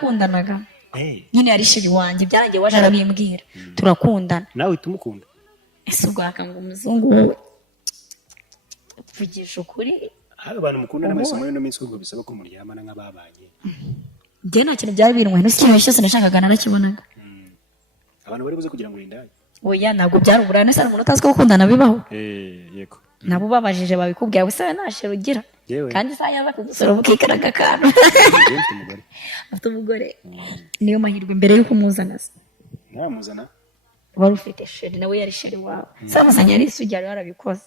kundanaga nyine yari shiri wanjye byarangiye waje arabimbwira turakundana nawe utumukunda ese ubwaka ngo umuzungu wowe vugisha ukuri hari abantu mukunda n'amasomo no minsi ubwo bisaba ko muryamana nk'ababanye njye nta kintu byari birimo no kintu cyose nashakaga narakibonaga abantu bari buze kugira ngo urindanye oya ntabwo byari uburane se umuntu utazi ko gukundana bibaho yego nabo babajije babikubwiye gusa nashira ugira kandi sayaza kugusura bukikaraga kantu afite umugore niyo mahirwe mbere yuko umuzana namuzana wari ufite sheri nawe yari sheri wawe samuzanya yari sujya yarabikoze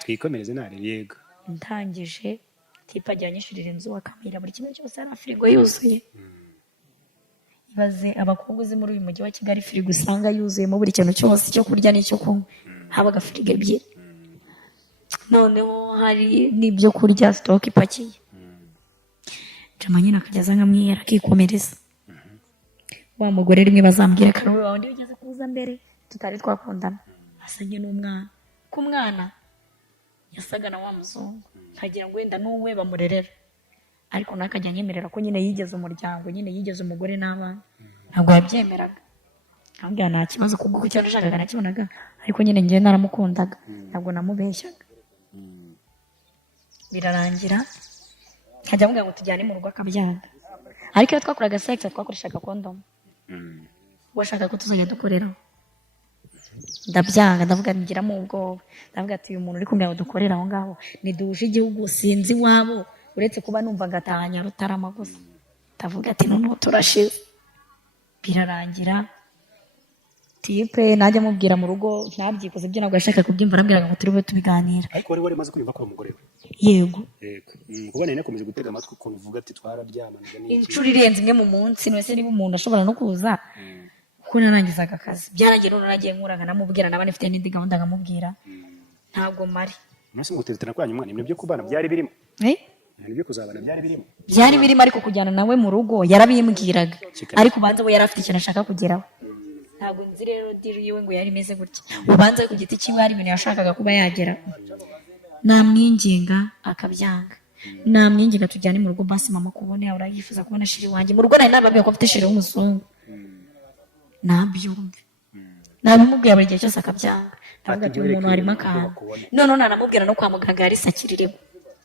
twikomereze nare yego ntangije tipa ajyanyishurira inzu akamira buri kimwe cyose ari firigo yuzuye ibaze abakobwa uzi muri uyu mujyi wa Kigali firigo usanga yuzuyemo buri kintu cyose cyo kurya n'icyo kunywa habaga firigo ebyiri noneho hari n'ibyo kurya stock ipakiye jama nyine akajyaza nkamwihera akikomereza wa mugore rimwe bazambwira ko wowe wundi wigeze kuza mbere tutari twakundana asanye n'umwana ku mwana yasaga na wa muzungu nkagira ngo wenda n'uwe bamurerera ariko nakajya nyemerera ko nyine yigeze umuryango nyine yigeze umugore n'abana ntabwo yabyemeraga ambwira nta kibazo kubwo icyo nashakaga nakibonaga ariko nyine ngiye naramukundaga ntabwo namubeshyaga birarangira nkajya mubwira ngo tujyane mu rugo akabyanga ariko iyo twakoraga sex twakoreshaga condom washaka ko tuzajya dukoreraho ndabyanga ndavuga ngiramo ubwoba ndavuga ati uyu muntu uri kumwe dukorera aho ngaho niduje igihugu sinzi wabo uretse kuba numva ngatahanya Rutarama gusa ndavuga ati none turashize birarangira tipe najya mubwira mu rugo ntabyikoze ibyo nabwo yashaka kubyimva arambwiraga ngo turi bube tubiganira ariko wari maze kwimva ko umugore yego kubona nakomeje gutega amatwi ukuntu uvuga ati twararyamanaga inshuro irenze imwe mu munsi nese niba umuntu ashobora no kuza kuko narangizaga akazi byaragiye none nagiye nkuraga namubwira nabane mfite n'indi gahunda ngamubwira ntabwo mari mwese mutetera kwanyu mwana ibyo kubana byari birimo ibyo kuzabana byari birimo ariko kujyana nawe mu rugo yarabimbwiraga ariko ubanza we yari afite ikintu ashaka kugeraho ntabwo nzi rero diri yiwe ngo yari imeze gutya ubanza ku giti kiwe hari ibintu yashakaga kuba yagera namwinginga akabyanga namwinginga tujyane mu rugo basi mama kubone urayifuza kubona shiri wanjye mu rugo nari nababwiye ko mfite shiri w'umuzungu nabyumve nabimubwira buri gihe cyose akabyanga ndavuga ati umuntu harimo akantu none nanamubwira no kwa muganga yari sakiririmo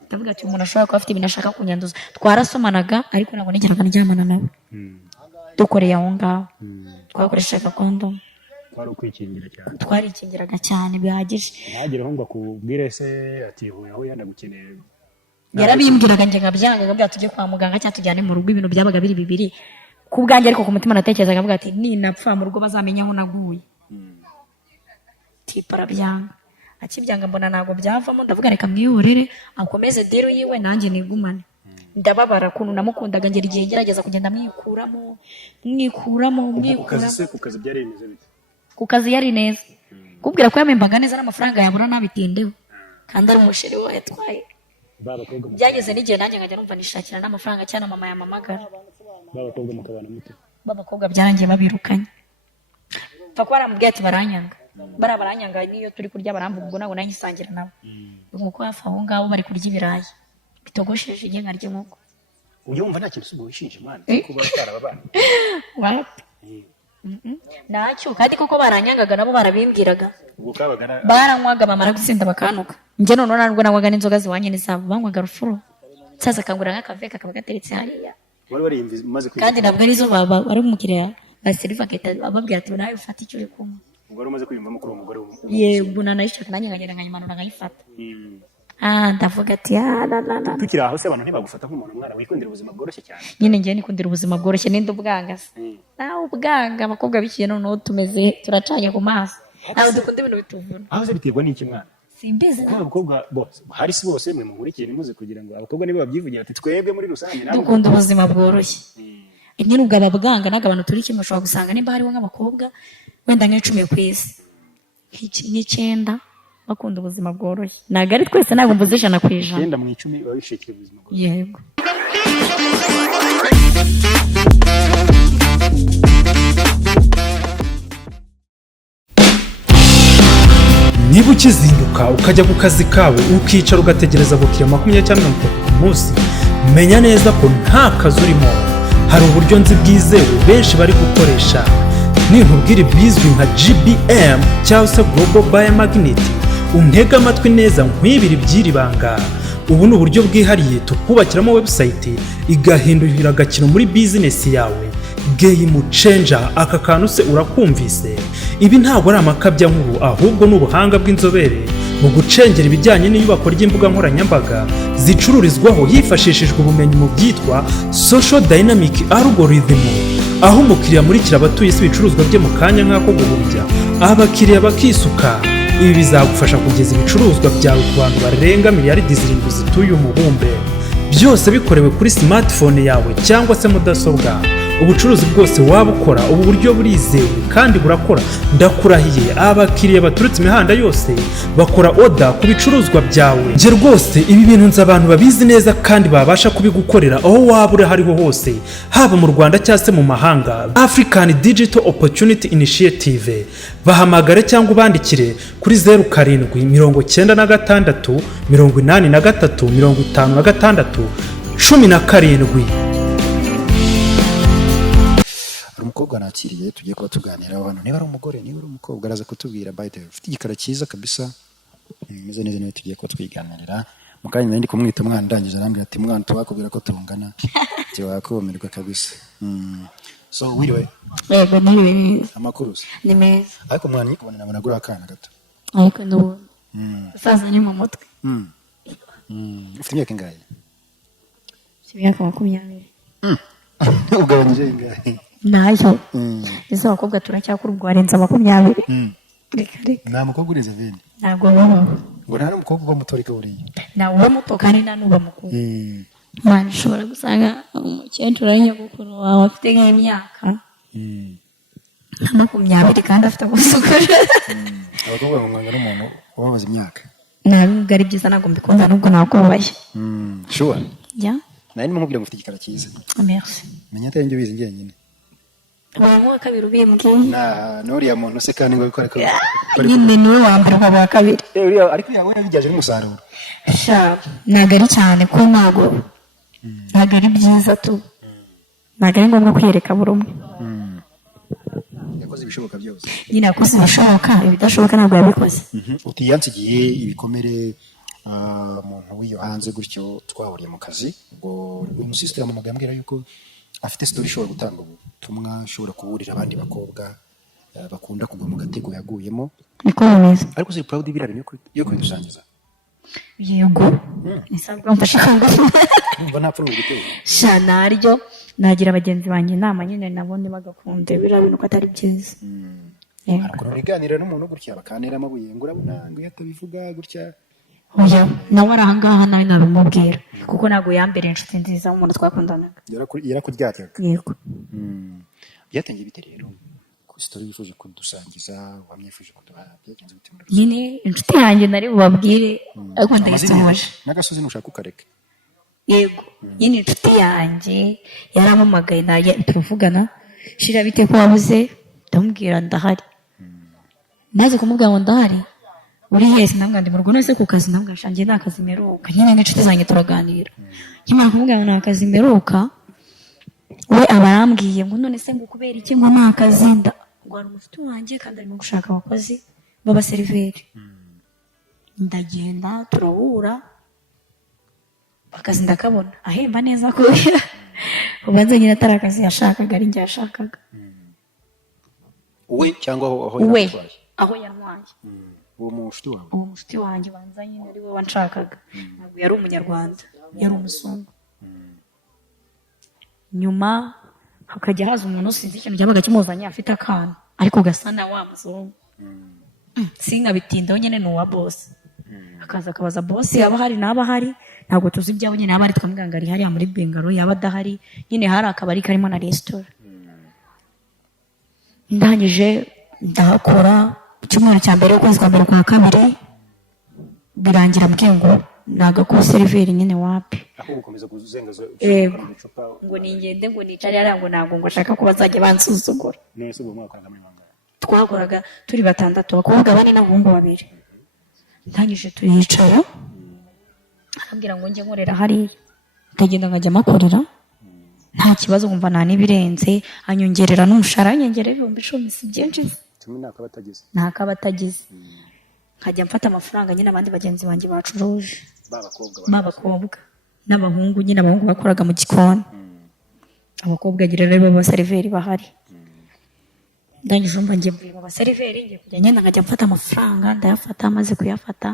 ndavuga ati umuntu ashobora kuba afite ibintu ashaka kunyanduza twarasomanaga ariko ntabwo nigeraga ndyamana nawe dukoreye aho ngaho twakoreshaga condom twarikingiraga cyane bihagije ntagire ngo akubwire se ati wowe yanagukeneye yarabimbwiraga njye nkabyanga ngabya tujye kwa muganga cyangwa tujyane mu rugo ibintu byabaga biri bibiri ku bwanjye ariko ku mutima natekerezaga avuga ati ninapfa mu rugo bazamenya aho naguye tipa arabyanga akibyanga mbona ntabwo byavamo ndavuga reka mwihorere akomeze dero yiwe nanjye nigumane ndababara kuntu namukundaga ngera igihe ngerageza kugenda mwikuramo ku kazi byari bimeze bite ku kazi yari neza kubwira ko yamembaga neza n'amafaranga yabura nabitindeho kandi ari umusheri we yatwaye byageze n'igihe nanjye nkajya numva nishakira n'amafaranga cyane mama yamamagara b'abakobwa mukabana muto b'abakobwa byarangiye babirukanye pfa ko baramubwiye ati baranyanga baranyanga niyo turi kurya baramvuga ubwo ntabwo nanjye isangira nabo nk'uko hafi aho ngaho bari kurya ibirayi bitogosheje igihe nkarya inkoko uyumva nta kintu usigaye ushinja imana kuba batarababana ntacyo kandi koko baranyangaga nabo barabimbwiraga baranywaga bamara gutsinda bakanuka njye noneho ntabwo nanywaga n'inzoga ziwanye n'izabo banywaga rufuro nsaza akangura nk'akave kakaba gateretse hariya kandi ntabwo arizo ari umukiriya baseriva agahita ababwira ati nawe ufata icyo uri kunywa wari umaze kwiyumvamo kuri uwo mugore yego nanayishaka nanjye nkagenda nkayimanura nkayifata ndavuga ati tukiri aho se abantu ntibagufata nk'umuntu mwana wikundira ubuzima bworoshye cyane nyine ngiye nikundira ubuzima bworoshye ninde ubwanga se nawe ubwanga abakobwa b'ikiye noneho tumeze turacanye ku maso ntabwo dukunda ibintu bituvuna aho se biterwa n'iki mwana simbizi abakobwa bose hari si bose mwe mugurikiye nimuze kugira ngo abakobwa nibo babyivugira ati twebwe muri rusange dukunda ubuzima bworoshye nyine ubwo ababwanga ntabwo abantu turi kimwe ushobora gusanga nimba hariho nk'abakobwa wenda nk'icumi ku isi nk'icyenda bakunda ubuzima bworoshye ntabwo ari twese ntabwo mvuze 100%. Yenda mu 10 baba bishekeye ubuzima bworoshye. Yego. Niba ukizinduka ukajya ku kazi kawe ukicara ugategereza abakiriya 20 cyangwa 30 ku munsi, menya neza ko nta kazi urimo hari uburyo nzi bwizewe benshi bari gukoresha. Ninkubwira bizwi nka GBM cyangwa se Global Biomagnet, untega amatwi neza nkwibiri by'iri banga. Ubu ni uburyo bwihariye tukubakiramo website igahindurira agakino muri business yawe. Game changer, aka kantu se urakumvise? Ibi ntabwo ari amakabya nkuru, ahubwo ni ubuhanga bw'inzobere mu gucengera ibijyanye n'iyubako ry'imbuga nkoranyambaga zicururizwaho hifashishijwe ubumenyi mu byitwa social dynamic algorithm, aho umukiriya amurikira abatuye isi ibicuruzwa bye mu kanya nk'ako guhumbya abakiriya bakisuka. Ibi bizagufasha kugeza ibicuruzwa byawe ku bantu barenga miliyaridi 7 zituye umubumbe, byose bikorewe kuri smartphone yawe cyangwa se mudasobwa. Ubucuruzi bwose waba ukora, ubu buryo burizewe kandi burakora. Ndakurahiye, abakiriya baturutse imihanda yose bakora order ku bicuruzwa byawe. Nje rwose ibi bintu nzi abantu babizi neza kandi babasha kubigukorera aho waba uri hariho hose, haba mu Rwanda cyangwa se mu mahanga. African Digital Opportunity Initiative, bahamagare cyangwa ubandikire kuri 0796 83 83 56 17. Umukobwa nakiriye tugiye kuba tuganira abantu, niba ari umugore niba ari umukobwa araza kutubwira by the way, ufite igikara cyiza kabisa, imeze neza, niwe tugiye kuba twiganirira. Mu kanya ndi kumwita mwana, ndangije arambwira ati mwana twakubwira ko tungana ati wakumirwa kabisa. So wiriwe? Yego niwe. Amakuru ni meza, ariko mwana nyikubona nabona gura akana gato, ariko n'ubu saza ni mu mutwe. Ufite imyaka ingahe? Imyaka 20. Ugabanyije ingahe? Nayo ese abakobwa turacyakura ubwo warenza 20. Reka nta mukobwa ureze 20? Ntabwo baho ngo nta umukobwa uba mutorika buriya, nawe uba muto kandi nta n'uba mukuru. Mwana ushobora gusanga umukecuru ari nyogokuru wawe afite nk'imyaka 20 kandi afite gusukura. Abakobwa bamwanga n'umuntu wabaze imyaka. Ntabwo ari byiza, ntabwo mbikunda nubwo nakubaye. Sure. Ya nari mumubwira ngo ufite igikara cyiza. Merci. Menya atari njye ubizi njyenyine. Abantu wa kabiri ubimbwiye. Nuriya muntu se kandi ngo bikore ko nyine niwe wa mbere wa kabiri. Uriya ariko yawe yabigaje n'umusaruro. Sha ntabwo ari cyane ko ntabwo ari byiza tu, ntabwo ari ngombwa kwiyereka buri umwe. Yakoze ibishoboka byose. Nyine yakoze ibishoboka, ibidashoboka ntabwo yabikoze. Utiyansigiye ibikomere umuntu w'iyo hanze gutyo twahuriye mu kazi, ngo uyu musisiteri amamaga yambwira yuko afite story ishobora gutanga ubutumwa, ashobora kuburira abandi bakobwa bakunda kugwa mu gatego yaguyemo. Niko bimeze. Ariko si proud ibirari yo kubidusangiza. Yego. Nisabwa mfasha kanga. Umva ntapfa n'ugutego. Sha naryo nagira abagenzi banjye inama nyine nabone bagakunde birabintu ko atari byiza. Ariko riganira n'umuntu gutya bakanera amabuye ngo urabona ngo yatabivuga gutya. Oya, nawe arahangaha nawe nabimubwira kuko ntabwo yambere inshuti nziza umuntu twakundanaga. Yarakuryatyaga. Yego. Byatangiye bite rero? Ku story yifuje kudusangiza, wamwifuje kuduha byagenze bite muri? Nyine inshuti yanjye nari bubabwire ariko ndayitsohoje. N'agasozi nushaka ukareka. Yego. Nyine inshuti yanjye yaramamagaye naye turuvugana, shira bite ko wabuze, ndamubwira ndahari. Naje kumubwira ngo ndahari. Uri hese namwandi mu rugo nose ku kazi namwashangiye nakazi meruka. Nyine n'inshuti zanjye turaganira. Kimara kumubwira ngo nakazi meruka, we abarambwiye ngo none se ngo kubera iki ngo nakazi ngo ari umushuti wanjye kandi arimo gushaka abakozi baba seriveri. Ndagenda turahura, akazi ndakabona ahemba neza ko ubanza nyine atari akazi yashakaga ari njye yashakaga. We cyangwa aho yantwaye. Uwo mushuti wawe? Uwo mushuti wanjye banza nyine ari we wanshakaga. Ntabwo yari umunyarwanda, yari umuzungu. Nyuma hakajya haza umuntu usize ikintu cyabaga kimuzanye afite akana ariko gasa na wa muzungu. Sinkabitindaho nyine ni uwa boss. Akaza akabaza boss yaba hari naba hari, ntabwo tuzi ibyaho nyine aba ari twamuganga ari hariya muri Bengalo, yaba adahari nyine hari akabari karimo na restaurant. Ndangije ndakora icyumweru cya mbere ukwezi kwa mbere kwa kabiri birangira mbwingo nagakora seriveri nyine wapi. Aho gukomeza kuzengaza ngo ningende ngo nicare ari ngo ntabwo ngo ashaka kuba azajya bansuzugura. Nese ubu mwakoraga muri manga? Twakoraga turi 6, abakobwa 4 n'abahungu 2. Ndangije turicara akambwira ngo njye nkorera hariya, ndagenda nkajya makorera nta kibazo nkumva nta n'ibirenze, anyongerera n'umushahara, anyongerera 10,000 si byinshi, cumi n'akaba atagize ntakaba atagize. Nkajya mfata amafaranga nyine abandi bagenzi banjye bacuruje, b'abakobwa n'abahungu, nyine abahungu bakoraga mu gikoni, abakobwa agira rero b'abaseriveri bahari. Ndangije umva ngiye mvuye mu baseriveri, ngiye kujya nyine nkajya mfata amafaranga, ndayafata, maze kuyafata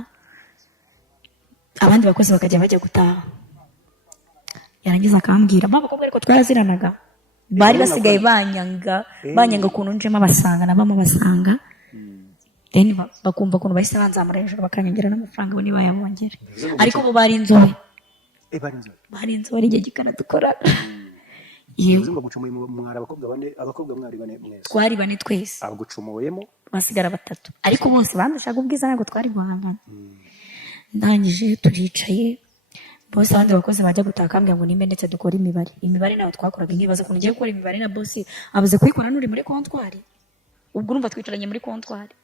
abandi bakozi bakajya bajya gutaha. Yarangiza akambwira, abakobwa ariko twaraziranaga, bari basigaye banyanga ukuntu njemo abasanga nabamo basanga, then bakumva ukuntu bahise banzamura hejuru bakanyongera n'amafaranga bo nibayabongera, ariko bo bari inzobe, bari inzobe igihe gikana dukora. abakobwa mwari bane mwese? Twari bane twese, abagucumuyemo basigara 3, ariko bose bandushaga ubwiza, ntabwo twari guhangana. Ndangije turicaye, bose abandi bakozi bajya gutaka ambwira ngo nimbe ndetse dukora imibare nawe twakoraga, nkibaza ukuntu ngiye gukora imibare na bosi abuze kuyikora nuri muri kontwari. Ubwo urumva twicaranye muri kontwari,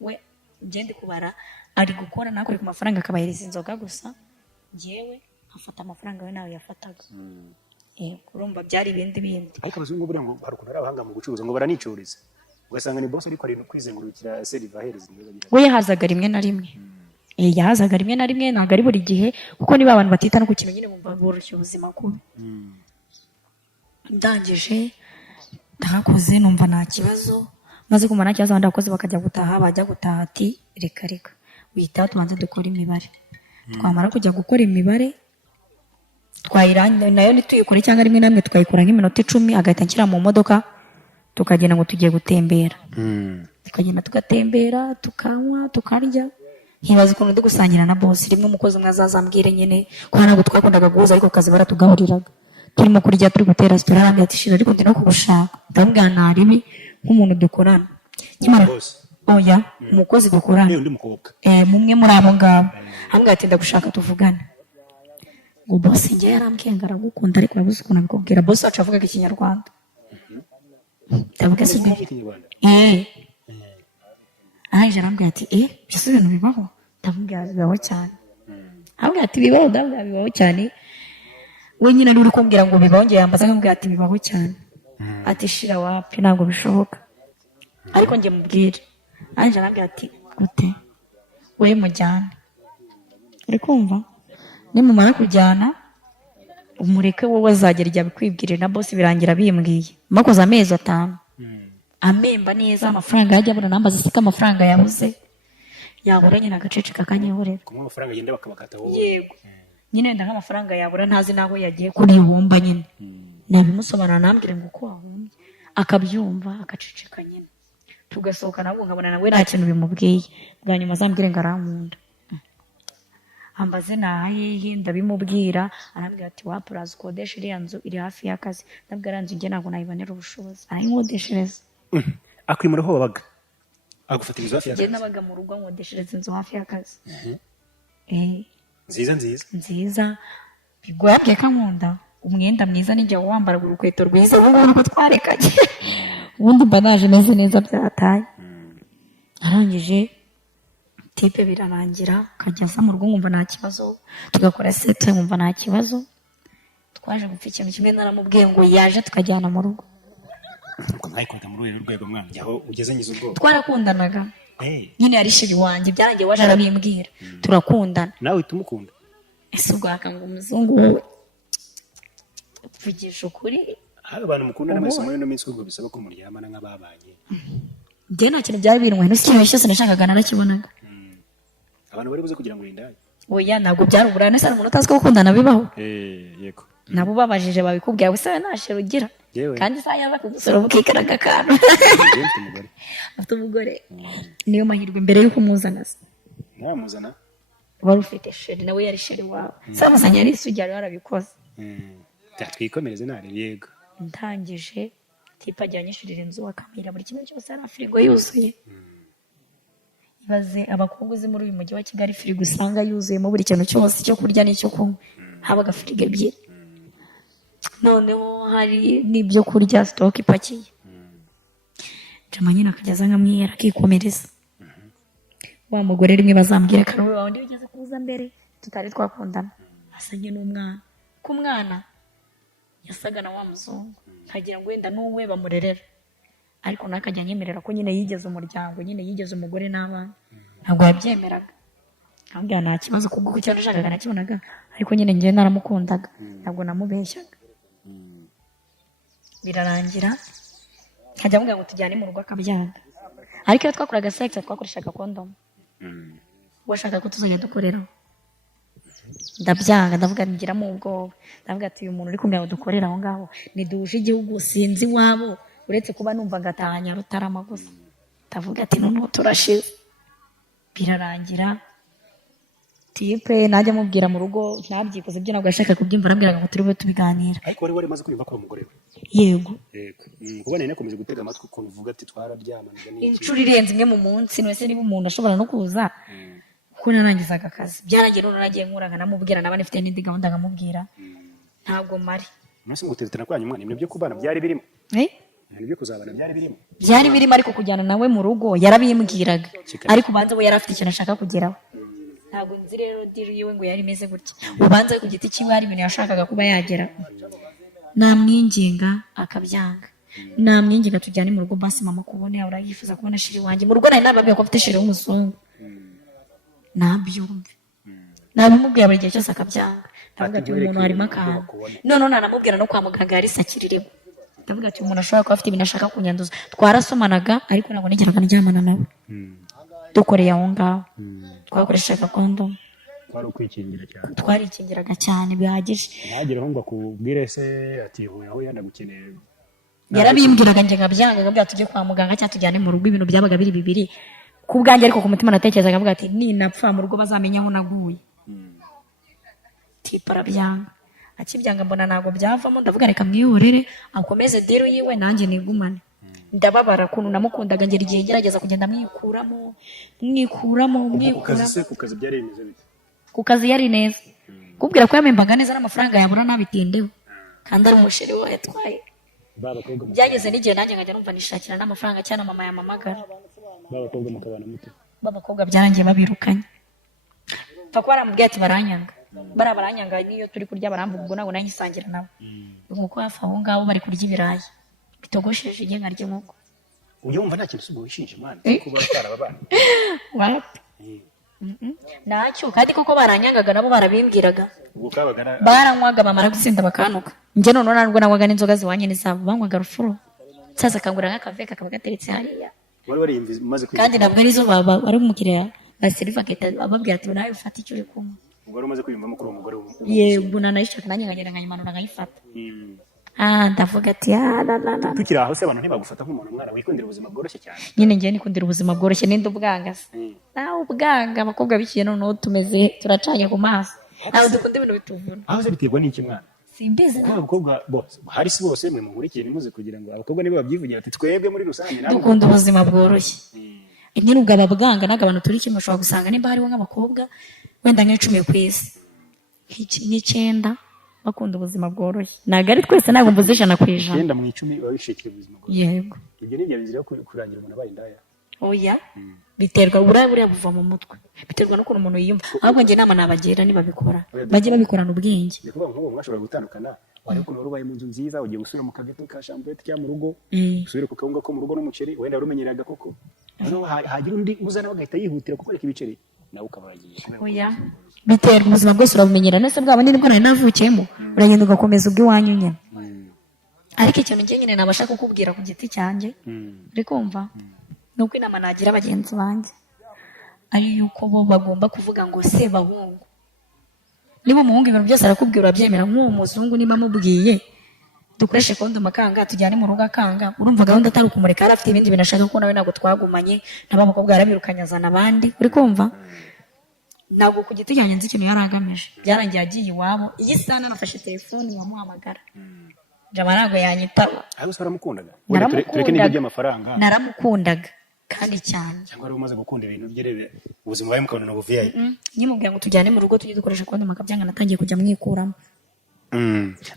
we ngende kubara ari gukora, nakore ku mafaranga akabahereza inzoga gusa, njyewe afata amafaranga we nawe yafataga. Urumva byari ibindi. Ariko abazungu buriya ngo hari ukuntu ari abahanga mu gucuruza, ngo baranicuriza, ugasanga ni bosi ariko ari kwizengurukira seriva ahereza inzoga. We yahazaga rimwe na rimwe, yahazaga rimwe na rimwe, ntabwo ari buri gihe, kuko niba abantu batita no ku kintu nyine bumva boroshya ubuzima kubi. Ndangije ndahakoze numva nta kibazo, maze kumva nta kibazo, abandi bakozi bakajya gutaha, bajya gutaha ati reka wita tubanze dukora imibare. Twamara kujya gukora imibare twayirangiza nayo ntituyikore, cyangwa rimwe na rimwe tukayikora nk'iminota 10, agahita nshyira mu modoka tukagenda ngo tugiye gutembera. Tukagenda tugatembera, tukanywa, tukarya. Nkibaza ukuntu ndi gusangira na bosi. Rimwe umukozi umwe azazambwire nyine ko ntabwo twakundaga guhuza, ariko akazi baratugahuriraga, turimo kurya turi gutera resitora, arambwira ati shira ariko ndi no kugushaka. Ndamubwira nta ribi nk'umuntu dukorana. Oya, umukozi dukorana, mumwe muri abo ngabo, ambwira ati ndagushaka tuvugane. Ngo bosi njye yarambwiye ngo aragukunda, ariko yabuze ukuntu abikubwira. Bosi wacu avugaga Ikinyarwanda, ndavuga se arangije arambwira ati byose ibintu bibaho? Ndamubwira bibaho cyane. Arambwira ati bibaho? Ndamubwira bibaho cyane. We nyine ari uri kumbwira ngo bibaho, njye yambaza nkambwira ati bibaho cyane. Ati shira wapi, ntabwo bishoboka. Ariko njye mubwire. Arangije arambwira ati gute? We mujyane, uri kumva? Nimumara kujyana umureke wowe azagera igihe abikwibwirira, na bosi birangira bimbwiye. Makoze amezi 5 amemba neza, amafaranga yajya abona, nambaza sika amafaranga yabuze, yabura nyine agaceceka akanyihorera. Kumwe amafaranga yenda bakabakata wowe? Yego, nyine wenda nk'amafaranga yabura ntazi naho yagiye kuri ihomba nyine. Nabimusobanura nambwire ngo uko wahombye, akabyumva agaceceka nyine. Tugasohoka nabwo nkabona nawe nta kintu bimubwiye, bwa nyuma azambwire ngo arankunda. Ambaze nahehe, ndabimubwira, arambwira ati wapuraza ukodesha iriya nzu iri hafi y'akazi. Ndabwira nzu njye ntabwo nayibonera ubushobozi, arayinkodeshereza. Akwimura aho wabaga, agufatira inzu hafi y'akazi? Njye nabaga mu rugo nkodeshereza inzu hafi y'akazi. Nziza bigoye, abwiye ko ankunda, umwenda mwiza, nijya wambara urukweto rwiza. Ubu ngubu twarekanye, ubundi mba naje meze neza byataye. Arangije tipe birarangira, akajya aza mu rugo nkumva nta kibazo, tugakora sete nkumva nta kibazo. Twaje gupfa ikintu kimwe, naramubwiye ngo yaje tukajyana mu rugo. Mwayikoraga muri uru rwego mwana, aho ugeze ngize ubwoba? Twarakundanaga nyine, yari sheri wanjye, byarangiye waje arabimbwira, turakundana. Nawe uhita umukunda? Ese ugahaka ngo umuzungu wowe upfugisha ukuri? Hari abantu mukundana mwese muri ino minsi ubwo bisaba ko muryamana nk'ababanye. Njye nta kintu byari birimo, n'ikintu cyose nashakaga narakibonaga. Abantu bari buze kugira ngo urindaye? Oya, ntabwo byari uburane, se umuntu utazi ko gukundana bibaho. Yego. Nabo babajije babikubwira, gusa we nta sheri ugira, kandi saa yaza kugusura ukikaraga akantu. Afite umugore, niyo mahirwe mbere y'uko umuzana. Ntamuzana? Wari ufite sheri, nawe yari sheri wawe. Samusanya yari isugi, yari warabikoze. Twikomereze nare. Yego. Ntangije tipa ajyanye ishurira inzu, akamira buri kimwe cyose, hari firigo yuzuye. Ibaze abakobwa uzi muri uyu mujyi wa Kigali, firigo usanga yuzuyemo buri kintu cyose, cyo kurya n'icyo kunywa, habaga firigo 2. Noneho hari n'ibyo kurya, stock ipakiye. Jama nyine akajya nkamwihera akikomereza. Wa mugore rimwe bazambwira ko ari wundi ugeze kuza mbere, tutari twakundana, asanye n'umwana. Ku mwana yasaga na wa muzungu nkagira ngo wenda n'uwe bamurerera ariko nakajya nyemerera ko nyine yigeze umuryango nyine yigeze umugore n'abana ntabwo yabyemeraga ambwira nta kibazo kubwo icyo nashakaga nakibonaga ariko nyine njyewe naramukundaga ntabwo namubeshyaga birarangira nkajya mubwira ngo tujyane mu rugo akabyanga ariko iyo twakoraga sex twakoreshaga kondomu washaka ko tuzajya dukoreraho ndabyanga ndavuga ngiramo ubwoba ndavuga ati uyu muntu uri kumbwira ngo dukorere aho ngaho ntiduhuje igihugu sinzi iwabo uretse kuba numva ngataha Nyarutarama gusa ndavuga ati noneho turashize birarangira tipe najya mubwira mu rugo ntabyikoze ibyo ntabwo yashaka kubyumva arambwiraga ngo turi bube tubiganira ariko wari maze kwiyumva ko umugore we yego kuba nene nakomeje gutega amatwi ukuntu uvuga ati twararyamanaga inshuro irenze imwe mu munsi wese niba umuntu ashobora no kuza kuko narangizaga akazi byaragiye none nagiye nkura nkamubwira naba nifite n'indi gahunda nkamubwira ntabwo mari mwese muguteretana kwanyu mwana ibintu byo kubana byari birimo ibintu byo kuzabana byari birimo ariko kujyana nawe mu rugo yarabimbwiraga ariko ubanza we yari afite ikintu ashaka kugeraho ntabwo nzi rero diri yiwe ngo yari imeze gutya ubanza ku giti kiwe hari ibintu yashakaga kuba yagera namwinginga akabyanga namwinginga tujyane mu rugo basi mama kubone urayifuza kubona shiri wanjye mu rugo nari nababwiye ko afite shiri w'umuzungu nabyumve nabimubwira buri gihe cyose akabyanga ndavuga ati umuntu harimo akantu noneho nanamubwira no kwa muganga yari sakiririmo ndavuga ati umuntu ashobora kuba afite ibintu ashaka kunyanduza twarasomanaga ariko ntabwo nigeraga ndyamana nawe dukoreye aho ngaho twakoreshaga kondomu twarikingiraga cyane bihagije ntagire aho ngo akubwire se ati aho yenda gukeneye yarabimbwiraga njye nkabyanga ngabwira tujye kwa muganga cyangwa tujyane mu rugo ibintu byabaga biri bibiri ku bwanjye ariko ku mutima natekerezaga avuga ati ninapfa mu rugo bazamenya aho naguye tipa arabyanga akibyanga mbona ntabwo byavamo ndavuga reka mwihorere akomeze diru yiwe nanjye nigumane ndababara ukuntu namukundaga ngera igihe ngerageza kugenda mwikuramo ku kazi byari bimeze bite ku kazi yari neza kubwira ko yamembaga neza n'amafaranga yabura nabitindeho kandi ari umusheri we yatwaye byageze n'igihe nanjye nkajya numva nishakira n'amafaranga cyane mama yamamagara b'abakobwa mukabana muto b'abakobwa byarangiye babirukanye pfa ko baramubwiye ati baranyanga baranyanga niyo turi kurya baramvuga ubwo ntabwo nanjye isangira nabo nk'uko hafi aho ngaho bari kurya ibirayi bitogosheje igihe nkarya inkoko ujya wumva nta kintu usigaye wishinja imana kuba batarababana wapi ntacyo kandi koko baranyangaga nabo barabimbwiraga baranywaga bamara gutsinda bakanuka njye noneho ntabwo nanywaga n'inzoga ziwanye n'izabo banywaga rufuro nsaza akangura nk'akave kakaba gateretse hariya kandi ntabwo arizo bari umukiriya baseriva agahita ababwira ati nawe ufata icyo uri kunywa wari umaze kwiyumvamo kuri uwo mugore yego nanayishaka nanjye nkagenda nkayimanura nkayifata ndavuga ati tukiri aho se abantu ntibagufata nk'umuntu mwana wikundira ubuzima bworoshye cyane nyine njye nikundira ubuzima bworoshye ninde ubwanga se nawe ubwanga abakobwa b'ikiye noneho tumeze turacanye ku maso ntabwo dukunda ibintu bituvuna aho se biterwa n'iki mwana simbizi kuko abakobwa bose hari si bose mwe muhurikiye nimuze kugira ngo abakobwa nibo babyivugira ati twebwe muri rusange dukunda ubuzima bworoshye nyine ubwo ababwanga ntabwo abantu turi kimwe ushobora gusanga nimba hariho nk'abakobwa wenda nk'icumi ku isi nk'icyenda bakunda ubuzima bworoshye ntabwo ari twese ntabwo mvuze 100%. 9 mu 10 baba bishikira ubuzima bworoshye. Yego. Ibyo ni byo bizira kurangira umuntu abaye indaya. Oya. Biterwa buriya buva mu mutwe. Biterwa no kuntu umuntu yiyumva. Ahubwo nge nama nabagira niba bikora. Bajye babikorana ubwenge. Ni kuvuga ngo mwashobora gutandukana. Wari ukuntu urubaye mu nzu nziza ugiye gusubira mu kagati ka chambrette cya mu rugo. Usubire ku kawunga ko mu rugo n'umuceri wenda rumenyeraga koko. Hano hagira undi uzana bagahita yihutira kukoreka ibiceri. Nawe ukabagiye. Oya. Biterwa ubuzima bwose urabumenyera nese bwabo nibwo nari navukiyemo uragenda ugakomeza ubw'iwanyu nyine. Ariko ikintu njye nyine nabasha kukubwira ku giti cyanjye uri kumva nuko inama nagira abagenzi banjye ari yuko bo bagomba kuvuga ngo se bahungu niba umuhungu ibintu byose arakubwira urabyemera nk'uwo muzungu niba amubwiye dukoreshe konti makanga tujyane mu rugo akanga urumva gahunda atari ukumureka yari afite ibindi bintu ashaka ko nawe ntabwo twagumanye n'aba bakobwa yarabirukanye azana abandi uri kumva ntabwo ku giti cyanjye nzi ikintu yari agamije byarangiye agiye iwabo iyi sana nafashe telefoni nkamuhamagara jama ntabwo yanyitaba ariko se waramukundaga tureke n'ibyo by'amafaranga naramukundaga kandi cyane cyangwa wari umaze gukunda ibintu byerebe ubuzima bwawe mukabona ubuviyayi nyimubwira ngo tujyane mu rugo tujye dukoresha konti makabyanga natangiye kujya mwikuramo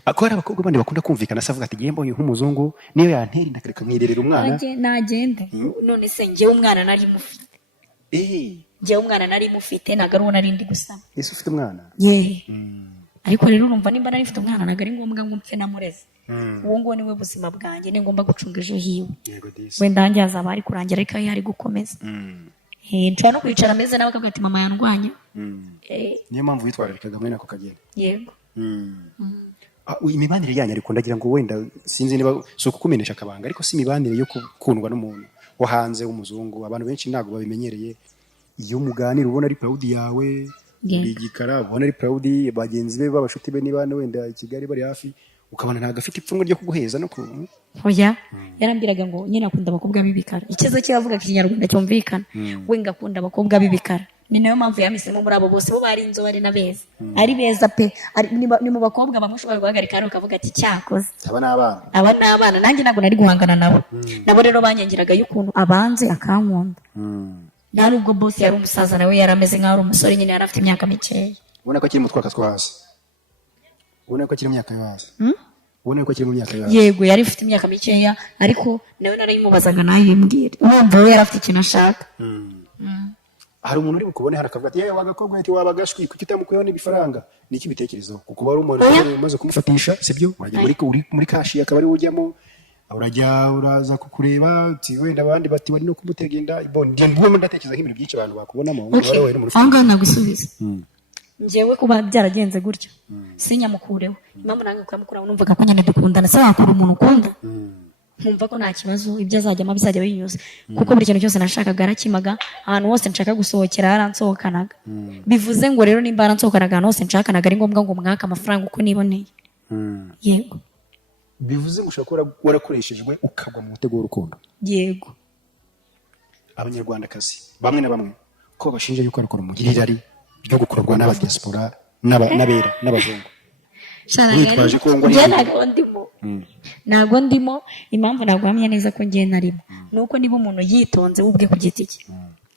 ako hari abakobwa bandi bakunda kumvikana se avuga ati ngiye mbonye nk'umuzungu niyo yantera ndakareka nkirerera umwana nagende none se njyewe umwana nari mufite njyewe umwana nari mufite ntabwo ari uwo nari ndi gusama ese ufite umwana ariko rero urumva nimba nari mfite umwana ntabwo ari ngombwa ngo mpfe namureze. Uwo nguwo niwe buzima bwanjye, ni ngomba gucunga ejo hiwe. Wenda hanjye hazaba hari kurangira ariko iyo hari gukomeza. Nshobora no kwicara ameze nawe akavuga ati mama yandwanya. Niyo mpamvu witwararikaga mwene ako kagenda. Yego. Imibanire yanyu ariko ndagira ngo wenda sinzi niba si ukukumenyesha akabanga, ariko si imibanire yo gukundwa n'umuntu wo hanze w'umuzungu. Abantu benshi ntabwo babimenyereye. Iyo muganira ubona ari proud yawe, igikara ubona ari proud, bagenzi be b'abashuti be niba wenda i Kigali bari hafi, ukabona ntabwo afite ipfunwe ryo kuguheza no ku. Oya, yarambiraga ngo nyine akunda abakobwa b'ibikara. Ikibazo cyavuga Kinyarwanda cyumvikana. We ngakunda abakobwa b'ibikara. Ni nayo mpamvu yamisemo muri abo bose bo bari inzo bari na beza. Ari beza pe. Ni mu bakobwa bamwe ushobora guhagarika hano ukavuga ati cyakoze. Aba n'abana. Aba n'abana nanjye ntabwo nari guhangana nabo. Nabo rero banyangiraga y'ukuntu abanze akankunda. Nta nubwo boss yari umusaza nawe yarameze nk'aho ari umusore nyine yari afite imyaka mikeya. Ubona ko akiri mu twaka two hasi. Ubona ko akiri mu myaka yo hasi. Ubona ko akiri mu myaka yo hasi. Yego yari afite imyaka mikeya ariko nawe narayimubazaga nayo mbwira. Urumva we yari afite ikintu ashaka. Hari umuntu uri bukubone harakavuga ati yewe wagakobwa ati wabagashwi kuki utamukuyeho n'ibifaranga. Niki bitekerezo kuko bari umuntu umaze kumufatisha sibyo urajya muri kashi akaba ari ujyamo urajya uraza kukureba ati wenda abandi bati wari no kumutega inda njye mbona ndatekereza nk'ibintu byinshi abantu bakubonamo wari wari muri anga nagusubiza njyewe kuba byaragenze gutyo sinyamukureho impamvu nange kuramukuraho numvaga ko nyine dukundana se wakura umuntu ukunda nkumva ko nta kibazo ibyo azajyamo bizajya binyuze kuko buri kintu cyose nashakaga arakimaga ahantu hose nshaka gusohokera yaransohokanaga bivuze ngo rero nimba yaransohokanaga ahantu hose nshakanaga ari ngombwa ngo mwaka amafaranga uko niboneye yego bivuze ngo ushobora kuba warakoreshejwe ukagwa mu mutego w'urukundo yego abanyarwandakazi bamwe na bamwe ko bashinja yuko arukora umugirira ari ryo gukorwa n'abadiaspora n'abera n'abazungu nitwaje ko ngo ntago ndimo impamvu naguhamya neza ko ngiye narimo nuko niba umuntu yitonze ubwe ku giti cye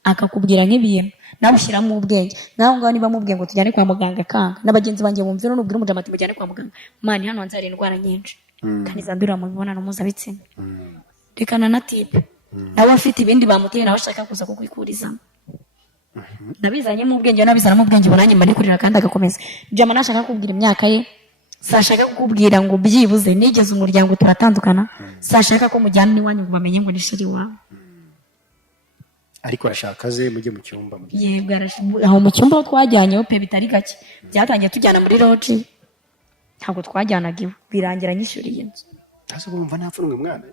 akakubwira nk'ibintu nawe ushyiramo ubwenge nawe ngaho niba mubwiye ngo tujyane kwa muganga kanga n'abagenzi banjye bumvira n'ubwira umujama ati mujyane kwa muganga mani hano hanze hari indwara nyinshi kandi zandurira mu mibonano mpuzabitsina reka na tipe nawe afite ibindi bamuteye nawe ashaka kuza kukwikurizamo nabizanyemo ubwenge nabizanamo ubwenge nanjye mba nikurira kandi agakomeza jama nashaka kubwira imyaka ye sashaka kukubwira ngo byibuze nigeze umuryango turatandukana sashaka ko mujyana n'iwanyu ngo bamenye ngo ni sheri wawe ariko arashaka ze mujye mu cyumba yego aho mu cyumba twajyanyeho pe bitari gake byatangiye tujyana muri lodge ntabwo twajyanaga iwe birangira nyishuriye inzu tazo kumva ntapfunwe mwana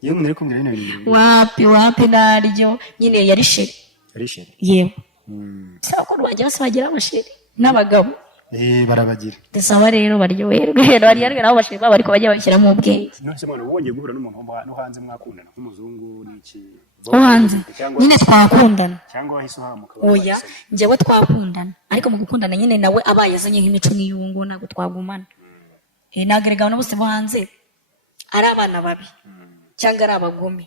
yewe umuntu ari kumbwira bino bintu wapi naryo nyine yari sheri yewe sako rwanjye bose bagira amasheri n'abagabo barabagira dusaba rero baryoherwe nabo bashiri babo ariko bajya bashyiramo ubwenge nose mwana wongeye guhura n'umuntu no hanze mwakundana nk'umuzungu n'iki hanze nyine twakundana cyangwa wahise uhamuka oya njyewe twakundana ariko mu gukundana nyine nawe abaye azanye nk'imico n'iyungu ntabwo twagumana nagerega bose bo hanze ari abana babi cyangwa ari abagome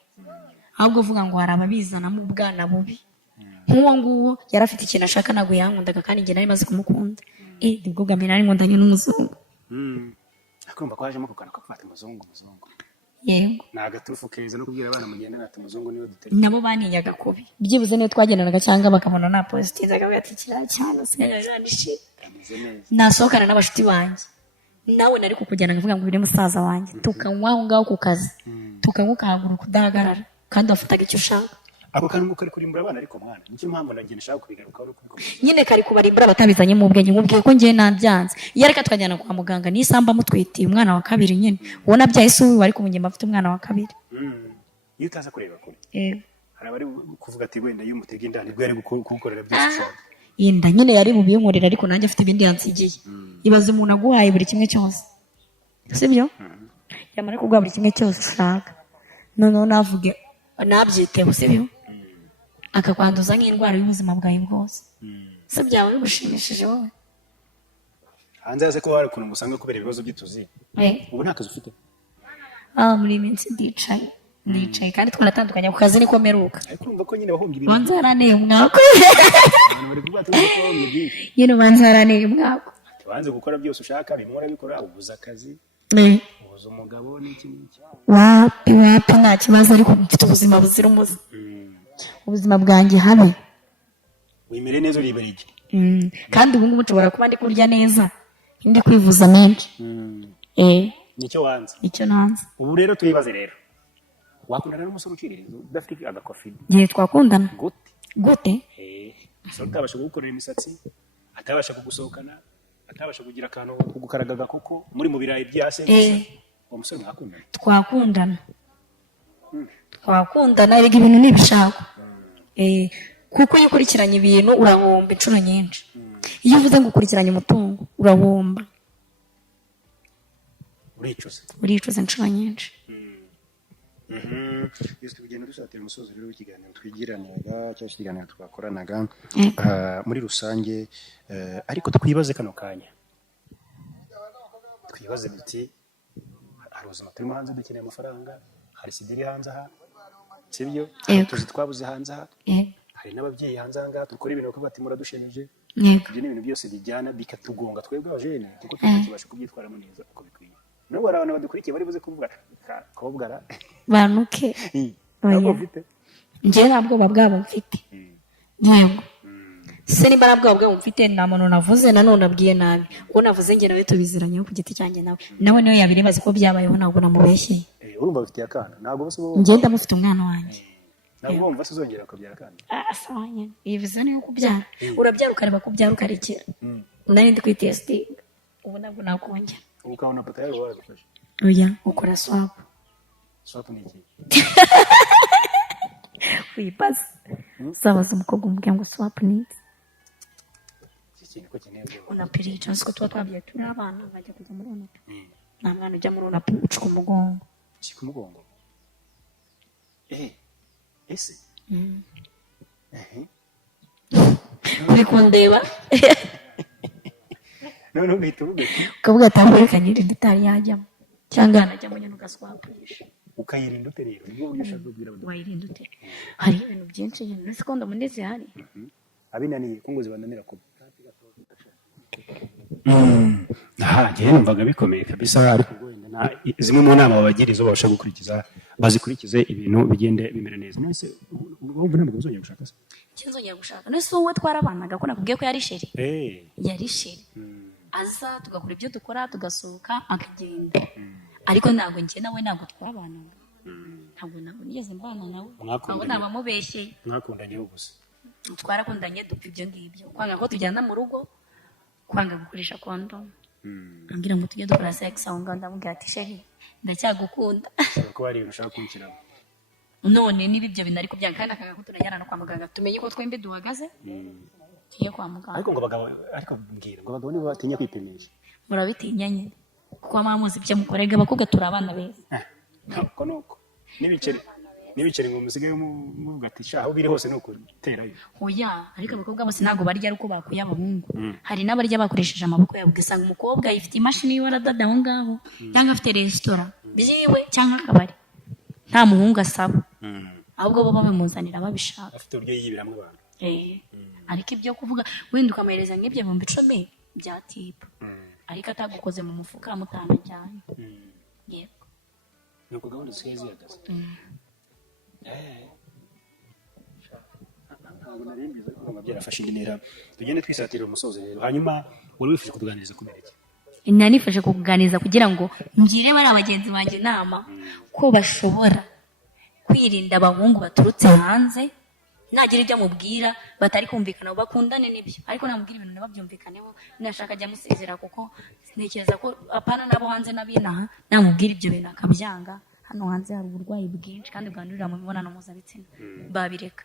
ahubwo uvuga ngo hari ababizanamo ubwana bubi nk'uwo nguwo yari afite ikintu ashaka ntabwo yankundaga kandi njye nari maze kumukunda nibwo bwa mbere nari nkundanye n'umuzungu akumva ko hajemo kugana ko gufata umuzungu yego ni agaturufu keza no kubwira abana mugendana ati umuzungu niwe dutari nabo baninyaga kubi byibuze niyo twagendanaga cyangwa bakabona nta positive akavuga ati kiriya cyane sinanishira nasohokana n'abashuti banjye nawe nari kukujyana nkavuga ngo uri musaza wanjye tukanywa aho ngaho ku kazi tukanywa ukahaguruka udahagarara kandi wafataga icyo ushaka ako kantu kari kurimbura abana ariko mwana nicyo mpamvu nagiye nshaka kubigarukaho no kubikora nyine kari kubarimbura batabizanye mu bwenge nkubwiye ko ngiye nabyanze iyo areka tukajyana kwa muganga n'isamba mutwitiye umwana wa kabiri nyine ubona byaye se ubu ariko umunye afite umwana wa kabiri iyo utaza kureba kure hari abari kuvuga ati wenda iyo umutega inda nibwo yari kugukorera byose ushaka inda nyine yari bubiyonkorera ariko nanjye afite ibindi yansigiye ibaze umuntu aguhaye buri kimwe cyose sibyo yamara kuguha buri kimwe cyose ushaka noneho navuge nabyiteho sibyo akakwanduza nk'indwara y'ubuzima bwawe bwose se byaba bigushimishije wowe hanze yaze ko hari ukuntu musanga kubera ibibazo by'ituzi ubu nta kazi ufite muri iyi minsi ndicaye kandi twanatandukanye ku kazi niko meruka ariko urumva ko nyine wahombye ibintu wanze haraneye umwaka abantu bari kuvuga ati wahombye byinshi nyine wanze haraneye umwaka wanze gukora byose ushaka bimwe urabikora ubuza akazi ubuza umugabo n'iki n'iki wapi nta kibazo ariko mfite ubuzima buzira umuze ubuzima bwanjye habe wimere neza uribereye kandi ubu ngubu nshobora kuba ndi kurya neza ndi kwivuza menshi. nicyo wanze. icyo nanze. ubu rero tuyibaze rero, wakundana n'umusore uciriritse udafite agakofi? Igihe twakundana gute umusore utabasha kugukorera imisatsi, atabasha kugusohokana, atabasha kugira akantu kugukaragaga kuko muri mu birayi byase, uwo musore mwakundana? twakundana erega ibintu nibishaka. Kuko iyo ukurikiranye ibintu urahomba inshuro nyinshi. Iyo uvuze ngo ukurikiranye umutungo urahomba, uricuza inshuro nyinshi. tugenda dusatira umusozi rero w'ikiganiro twigiraniraga cyangwa ikiganiro twakoranaga muri rusange, ariko twibaze kano kanya, twibaze duti hari ubuzima turimo hanze, dukeneye amafaranga, hari sida iri hanze aha, sibyo? tuzi twabuze hanze aha, hari n'ababyeyi hanze aha ngaha dukora ibintu bakavuga ati muradushenije. Ibyo ni ibintu byose bijyana bikatugonga twebwe abajene, kuko tutakibasha kubyitwaramo neza uko bikwiye. Nubwo hari abantu badukurikiye bari buze kuvuga kobwara banuke, njye nta bwoba bwabo mfite. Yego, se nimba nta bwoba bwabo mfite, nta muntu navuze nanone abwiye nabi. Uwo navuze njye nawe tubiziranyeho ku giti cyanjye, nawe niyo yabirebaze ko byabayeho, ntabwo namubeshyeye. urumva bafitiye akana? Ntabwo bose bo njye ndamufite umwana wanjye. ntabwo wumva tuzongera kubyara kandi? sawa nyine, iyi viza niyo kubyara. Urabyara ukareba kubyara ukarekera. nari ndi kwitesitinga, ubu ntabwo nakongera. ubu ukabona pata yawe waragufashe? oya, ukora swapu. Swapu ni iki? wibaza uzabaza umukobwa umubwira ngo swapu ni iki? unapirica, nzi ko tuba twabyaye turi abana, bajya kujya muri onapu. nta mwana ujya muri onapu ucika umugongo. ucika umugongo? ese uri kundeba noneho ugahita uvuga ati ukavuga ati ahubwo reka nirinda itari yajyamo, cyangwa yanajyamo nyine ugaswapurisha. ukayirinda ute rero? nibwo buryo ushaka kubwira abantu. wayirinda ute? hari ibintu byinshi nyine, uretse ko ndabona zihari. abinaniye ko ngo zibananira kuba njyewe numvaga bikomeye kabisa, ariko zimwe mu nama babagira izo babasha gukurikiza bazikurikize, ibintu bigende bimera neza. nese wumva ntabwo uzongera gushaka se? Kinzongera gushaka nese wowe twarabanaga ko nakubwiye ko yari sheri. Yari sheri, aza tugakora ibyo dukora tugasohoka akagenda, ariko ntabwo njye nawe ntabwo twabanaga. ntabwo nigeze mbana nawe, ntabwo nabamubeshyeye. mwakundanyeho gusa? twarakundanye dupfa ibyo ngibyo, kwanga ko tujyana mu rugo, kwanga gukoresha kondomu. ambwira ngo tujye dukora sex, aho ngaho ndamubwira ati sheri ndacyagukunda. ko hari ibintu ushaka kunshyiramo none niba ibyo bintu ariko byanga, kandi akanga ko turajyana no kwa muganga tumenye ko twembi duhagaze, tugiye kwa muganga. ariko ngo abagabo, ariko mbwira ngo abagabo nibo batinya kwipimisha. murabitinya nyine kuko mwamuzi ibyo mukorega, abakobwa turi abana beza. ko nuko n'ibiceri ngo musigaye muvuga ati sha aho biri hose ni ukuterayo. oya, ariko abakobwa bose ntabwo barya ariko bakuye abahungu. hari n'abarya bakoresheje amaboko yabo, ugasanga umukobwa yifite imashini yiwe aradoda aho ngaho, cyangwa afite resitora byiwe cyangwa akabari, nta muhungu asaba, ahubwo bo babimuzanira babishaka. afite uburyo yiyibiramo abantu. ariko ibyo kuvuga wenda ukamuhereza nk'ibyo 10,000 bya tipu, ariko atagukoze mu mufuka mutana cyane. yego, nuko gahunda zisigaye zihagaze. ntabwo nari mbizi ko amabyeyi afashe intera. tugende twisatira umusozi rero, hanyuma wari wifuje kutuganiriza ku mereke? nanifashe kukuganiriza kugira ngo ngire bari abagenzi banjye inama ko bashobora kwirinda abahungu baturutse hanze. nagira ibyo amubwira batari kumvikana, bakundane n'ibyo, ariko namubwira ibintu nababyumvikaneho, nashaka ajya amusezera, kuko ntekereza ko apana nabo hanze n'abinaha, namubwira ibyo bintu akabyanga. hano hanze hari uburwayi bwinshi kandi bwandurira mu mibonano mpuzabitsina, babireka.